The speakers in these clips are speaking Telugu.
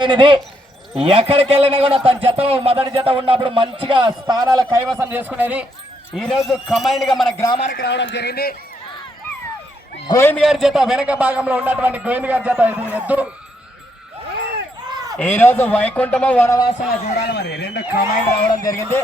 ఎక్కడికి వెళ్ళినా కూడా తన జతలో మొదటి జత ఉన్నప్పుడు మంచిగా స్థానాలు కైవసం చేసుకునేది. ఈ రోజు కంబైన్డ్ గా మన గ్రామానికి రావడం జరిగింది. గోవింద్ గారి జత వెనక భాగంలో ఉన్నటువంటి గోవింద్ గారి జత ఇది ఎద్దు. ఈ రోజు వైకుంఠము వనవాసన చూడాలి, మరి రెండు కంబైన్డ్ రావడం జరిగింది.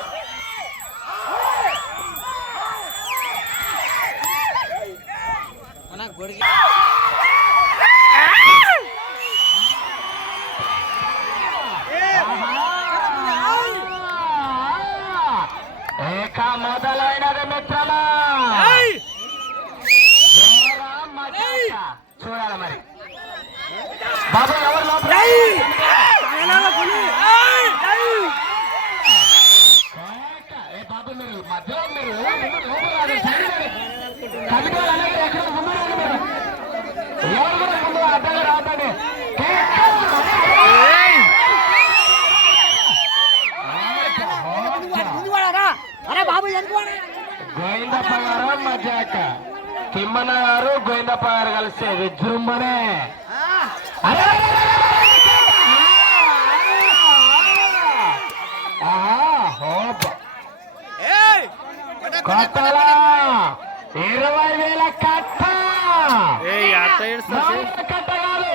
మొదలైనది మిత్రమా, చూడాలి మరి బాబు ఎవరు లోపల బాబు మీరు మధ్యలో మీరు ఎక్కడ ముందు ఎవరు కూడా ముందు అడ్డంగా రావద్దండి. గోవిందప్ప గారు మధ్యాక తిమ్మన్న గారు గోవిందప్ప గారు కలిస్తే విజృంభనే. కొత్తలా 20,000 కట్ట కట్ట కాదు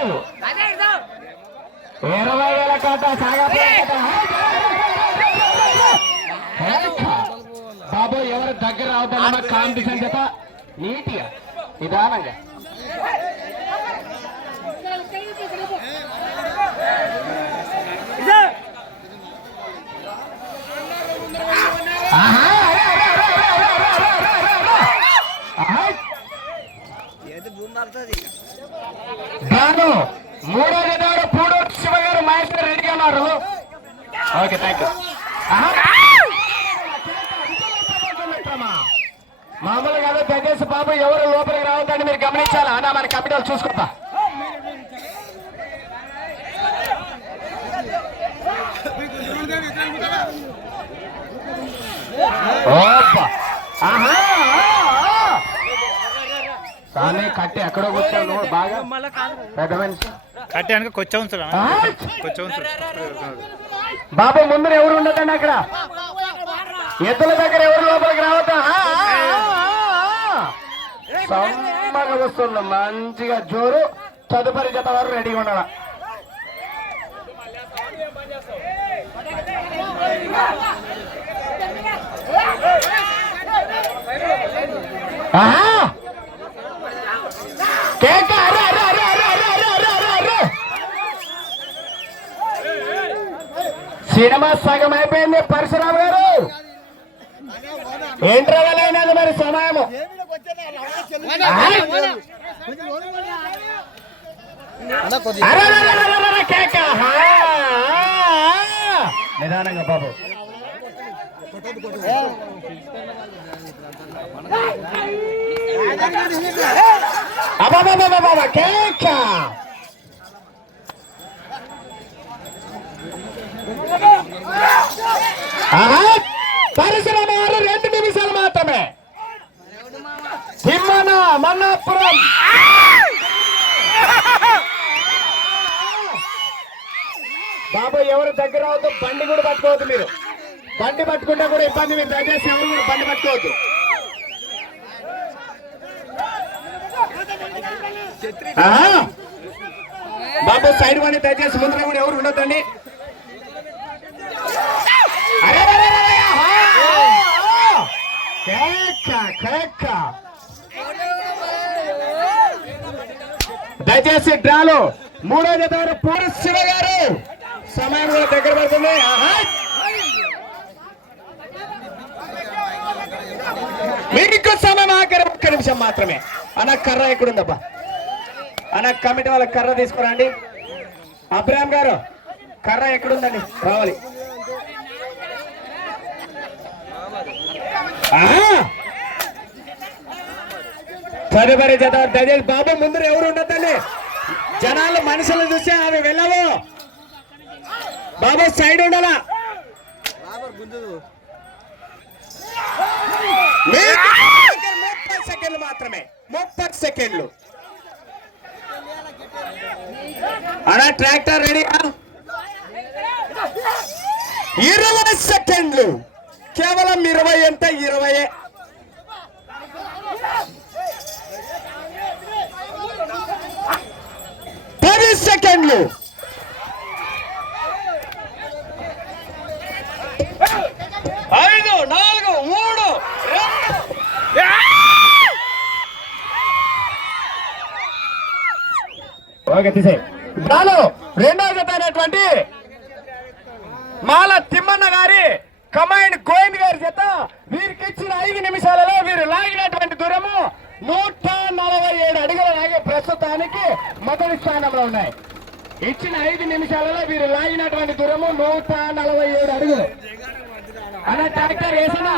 20,000 కట్ట సాగా బాబు. ఎవరు దగ్గర అవుతారన్న కాంపిటీషన్ చేత నీట్గా నిదానంగా గాను మూడో జతవాడు పూడు శివ గారు మహేశ్వర్ రెడ్డిగా ఉన్నారు. Okay thank you. మామూలు కాదు, దయచేసి బాబు ఎవరు లోపలికి రావద్దని మీరు గమనించాలా అన్న, మన కమిటీలు చూసుకుంటా. కానీ కట్టి ఎక్కడో వచ్చావు బాగా పెద్ద మనిషి కట్టి అనక కొంచెం బాబు ముందు ఎవరు ఉండదండి అక్కడ, ఎద్దుల దగ్గర ఎవరు లోపలికి రావద్దా. సమ్మగా వస్తున్నా మంచిగా జోరు. తదుపరి జత వారు రెడీగా ఉండాల. సినిమా సగం అయిపోయింది పరశురామ్ గారు, ఇంటర్వెల్ అయినది మరి సమయము. నిదానంగా బాబు. అబాబా కేక పరిశ్రమ 2 నిమిషాలు మాత్రమే. తిమ్మన మన్నాపురం బాబు ఎవరు దగ్గర అవద్దు, బండి కూడా పట్టుకోవద్దు. మీరు బండి పట్టుకుంటా కూడా ఇబ్బంది, మీరు దయచేసి ఎవరు కూడా బండి పట్టుకోవద్దు. బాబు సైడ్ వాడిని దయచేసి ముందుగా కూడా ఎవరు ఉండొద్దండి. దయచేసి డ్రాలో మూడో జత పూర్వ శివ గారు సమయం కూడా దగ్గర పడుతుంది. మీకు సమయం ఆఖరి 1 నిమిషం మాత్రమే. అన్న కర్ర ఎక్కడుందబ్బా అన్న, కమిటీ వాళ్ళ కర్ర తీసుకురండి. అబ్రామ్ గారు కర్ర ఎక్కడుందండి, రావాలి. తదుపరి జత దయచేసి బాబు ముందు ఎవరు ఉండద్దండి. జనాలు మనుషులు చూస్తే అవి వెళ్ళవు. బాబు సైడ్ ఉండాలా. 30 సెకండ్లు మాత్రమే, 30 సెకండ్లు. అలా ట్రాక్టర్ రెడీ. 20 సెకండ్లు, కేవలం 20 అంటే 20. సెకండ్లు. 5 4 3 ఓకే తీసే. దానిలో రెండవ జత అయినటువంటి మాల తిమ్మన్న గారి కమాండ్ గోవింద్ గారి జత వీరికి ఇచ్చిన 5 నిమిషాలలో వీరు లాగినటువంటి దూరము 147 అడుగుల లాగే ప్రస్తుతానికి మొదటి స్థానంలో ఉన్నాయి. ఇచ్చిన 5 నిమిషాలలో వీరు లాగినటువంటి దూరము 147 అడుగులు. అన్న ట్రాక్టర్ వేసనా